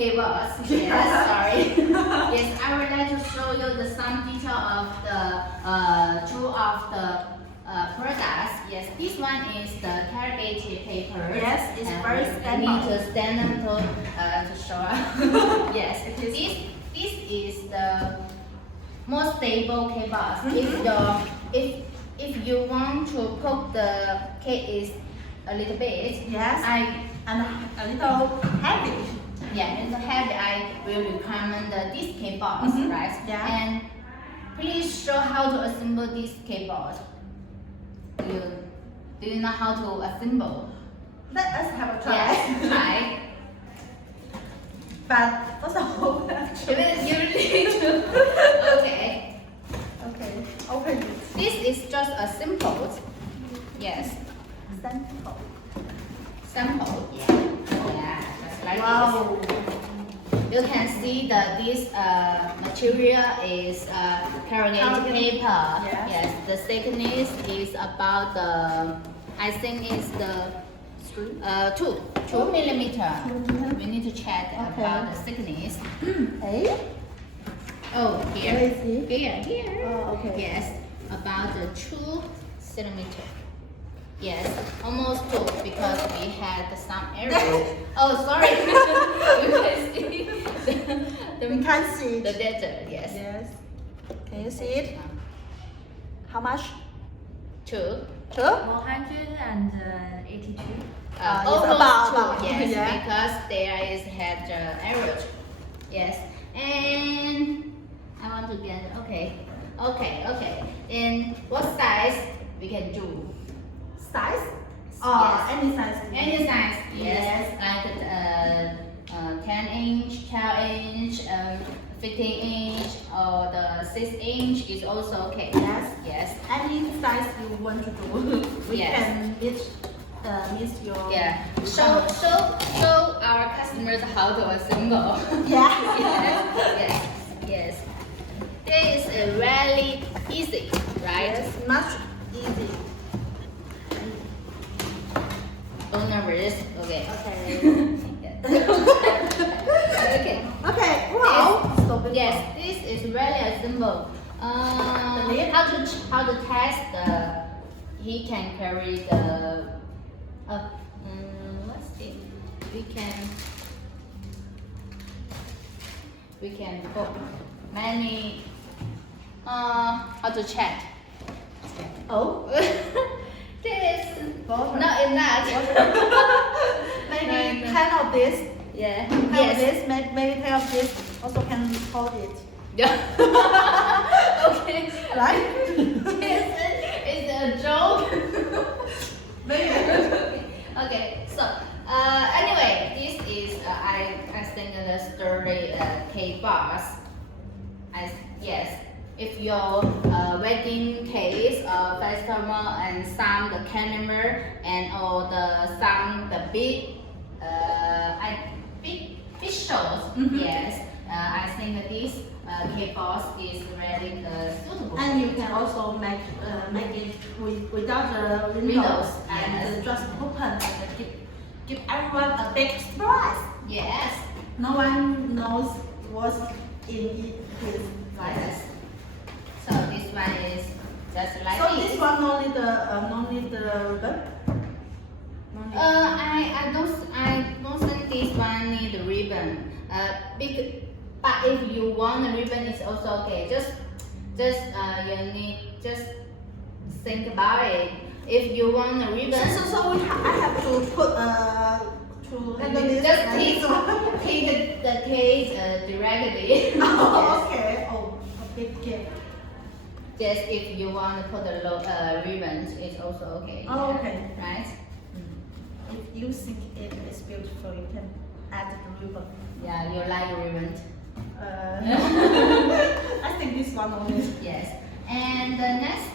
cables. Yes, sorry. Yes, I would like to show you the some detail of the two of the products. Yes, this one is the corrugated paper. Yes, it's very I standard. need to stand up to show up. Yes, this is the most stable cables. If you want to put the cake is a little bit, Yes. And a little heavy. Yeah, in the head I will recommend this cables, right? Yeah. And please show how to assemble this cables. Do you know how to assemble? Let us have a try. Yes, try. But first of all, You need to. Okay. okay, open it. This is just a simple. Yes. Sample. Sample. Yeah. Just like Wow. this. You can see that this material is corrugated paper. Yes. The thickness is about the, I think it's the 2 millimeter. We need to check about the thickness. Hey? Oh, here. Where is it? Here. Oh, okay. Yes, about the 2 centimeter. Yes, almost 2 because we had some error. Oh, sorry. We can't see the it. letter. Yes. Yes. Can you see it? How much? 2. 2? 182. It's Almost about, 2. Yes, yeah. because there is had error. Yes, and I want to get okay. And what size we can do? Size? Yes. Any size. Any size, Yes. like 10 inch, 12 inch, 15 inch, or the 6 inch is also okay. Yes. Yes. Any size you want to do. We Yes. can meet your. Yeah. Show our customers how to assemble. Yeah. Yes. This is really easy, right? Yes, much easy. Don't nervous. Okay. Okay. Okay. Okay. Wow. Stop it. Yes, this is really simple. lid? How to test the he can carry the what's it? We can put many how to check. Oh. This Water. not enough. Maybe No. 10 of this. Yeah. 10 of Yes. this. Maybe 10 of this. Also can hold it. Yeah. Okay. Right? It's a joke. Maybe. Okay, so anyway, this is I think the story K-bars. Yes, if your wedding case, festival, and some the calendar and all the big big shows. Yes, I think this K-bars is really suitable. And you can also make it without the windows and Yes. just open and give everyone a big surprise. Yes. No one knows what's in it is like Yes. So this one is just like So this one no need the ribbon. No need. I don't think this one need a ribbon. But if you want a ribbon, it's also okay. Just you need just think about it. If you want a ribbon, So I have to put to handle this. just and take this one. take the case directly. Oh, okay. Oh, a big gift. Just if you want to put a ribbon, it's also okay. Oh, okay. Right? If you think it is beautiful, you can add the ribbon. Yeah, you like ribbon. I think this one only. Yes. And the next